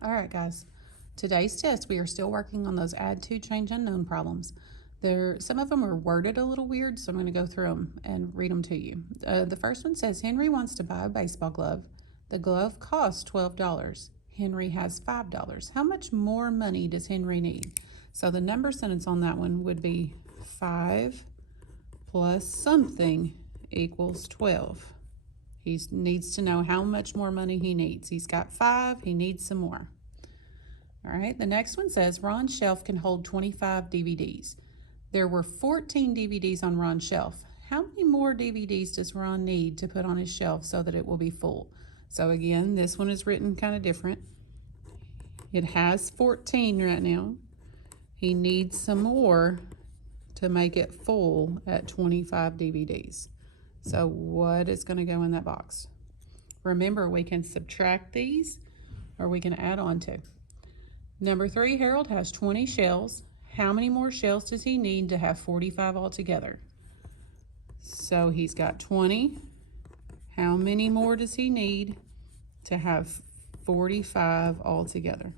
All right, guys. Today's test, we are still working on those add to, change unknown problems. Some of them are worded a little weird, so I'm going to go through them and read them to you. The first one says Henry wants to buy a baseball glove. The glove costs $12. Henry has $5. How much more money does Henry need? So the number sentence on that one would be 5 plus something equals 12. He needs to know how much more money he needs. He's got 5, he needs some more. All right, the next one says Ron's shelf can hold 25 DVDs. There were 14 DVDs on Ron's shelf. How many more DVDs does Ron need to put on his shelf so that it will be full? So again, this one is written kind of different. It has 14 right now. He needs some more to make it full at 25 DVDs. So what is going to go in that box? Remember, we can subtract these or we can add on to. Number 3, Harold has 20 shells. How many more shells does he need to have 45 altogether? So he's got 20. How many more does he need to have 45 altogether?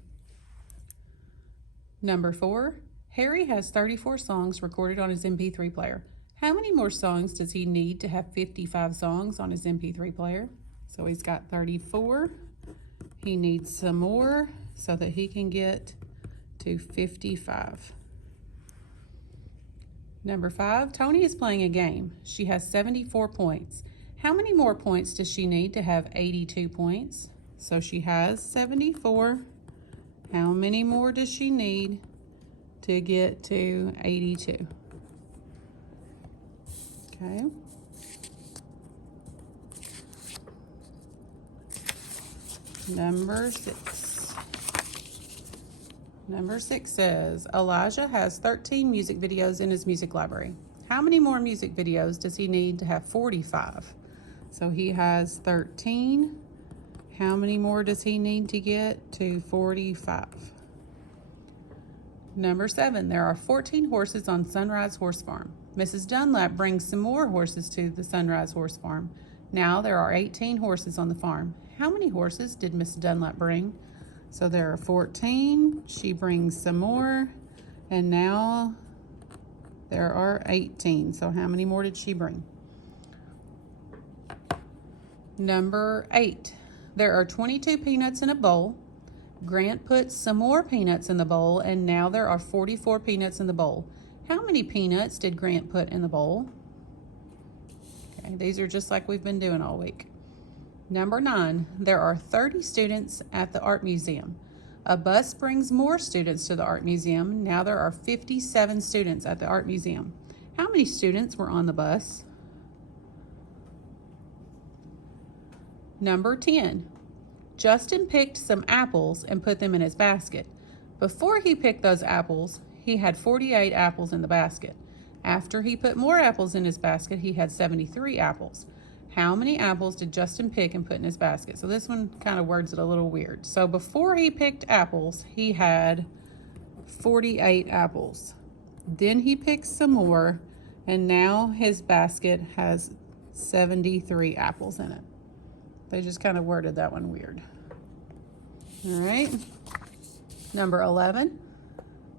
Number 4, Harry has 34 songs recorded on his MP3 player. How many more songs does he need to have 55 songs on his MP3 player? So he's got 34. He needs some more so that he can get to 55. Number 5, Tony is playing a game. She has 74 points. How many more points does she need to have 82 points? So she has 74. How many more does she need to get to 82? Okay. Number 6. Number 6 says, Elijah has 13 music videos in his music library. How many more music videos does he need to have 45? So he has 13. How many more does he need to get to 45? Number 7, there are 14 horses on Sunrise Horse Farm. Mrs. Dunlap brings some more horses to the Sunrise Horse Farm. Now there are 18 horses on the farm. How many horses did Mrs. Dunlap bring? So there are 14. She brings some more. And now there are 18. So how many more did she bring? Number 8, there are 22 peanuts in a bowl. Grant puts some more peanuts in the bowl, and now there are 44 peanuts in the bowl. How many peanuts did Grant put in the bowl? Okay, these are just like we've been doing all week. Number 9, there are 30 students at the art museum. A bus brings more students to the art museum. Now there are 57 students at the art museum. How many students were on the bus? Number 10, Justin picked some apples and put them in his basket. Before he picked those apples, he had 48 apples in the basket. After he put more apples in his basket, he had 73 apples. How many apples did Justin pick and put in his basket? So this one kind of words it a little weird. So before he picked apples, he had 48 apples. Then he picked some more, and now his basket has 73 apples in it. They just kind of worded that one weird. All right. Number 11,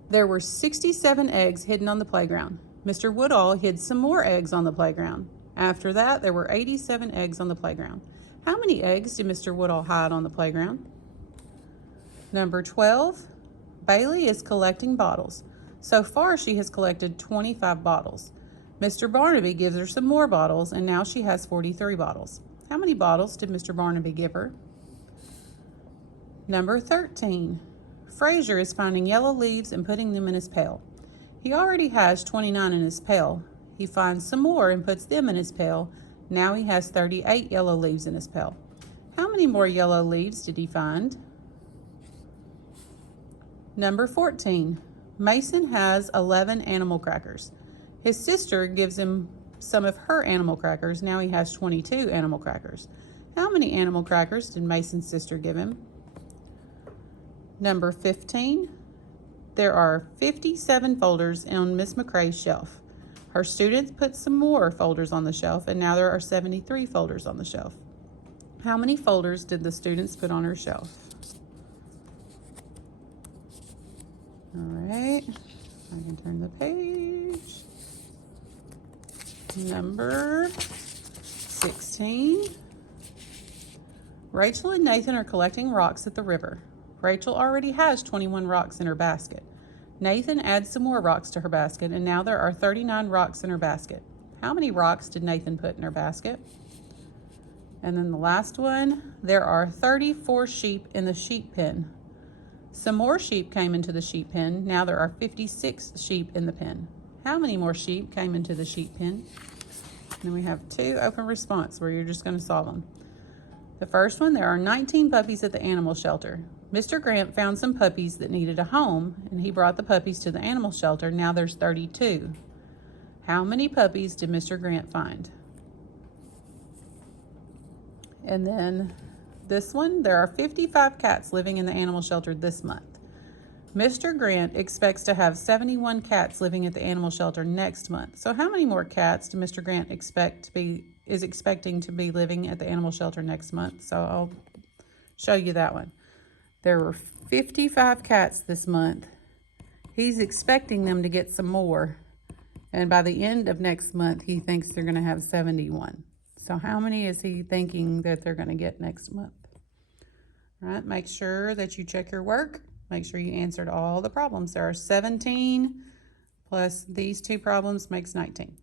there were 67 eggs hidden on the playground. Mr. Woodall hid some more eggs on the playground. After that, there were 87 eggs on the playground. How many eggs did Mr. Woodall hide on the playground? Number 12, Bailey is collecting bottles. So far, she has collected 25 bottles. Mr. Barnaby gives her some more bottles, and now she has 43 bottles. How many bottles did Mr. Barnaby give her? Number 13, Fraser is finding yellow leaves and putting them in his pail. He already has 29 in his pail. He finds some more and puts them in his pail. Now he has 38 yellow leaves in his pail. How many more yellow leaves did he find? Number 14, Mason has 11 animal crackers. His sister gives him some of her animal crackers. Now he has 22 animal crackers. How many animal crackers did Mason's sister give him? Number 15, there are 57 folders on Miss McCrae's shelf. Her students put some more folders on the shelf, and now there are 73 folders on the shelf. How many folders did the students put on her shelf? All right, I can turn the page. Number 16. Rachel and Nathan are collecting rocks at the river. Rachel already has 21 rocks in her basket. Nathan adds some more rocks to her basket, and now there are 39 rocks in her basket. How many rocks did Nathan put in her basket? And then the last one, there are 34 sheep in the sheep pen. Some more sheep came into the sheep pen. Now there are 56 sheep in the pen. How many more sheep came into the sheep pen? And then we have two open response where you're just going to solve them. The first one, there are 19 puppies at the animal shelter. Mr. Grant found some puppies that needed a home, and he brought the puppies to the animal shelter. Now there's 32. How many puppies did Mr. Grant find? And then this one, there are 55 cats living in the animal shelter this month. Mr. Grant expects to have 71 cats living at the animal shelter next month. So how many more cats do Mr. Grant is expecting to be living at the animal shelter next month? So I'll show you that one. There were 55 cats this month. He's expecting them to get some more. And by the end of next month, he thinks they're going to have 71. So how many is he thinking that they're going to get next month? All right, make sure that you check your work. Make sure you answered all the problems. There are 17 plus these two problems makes 19.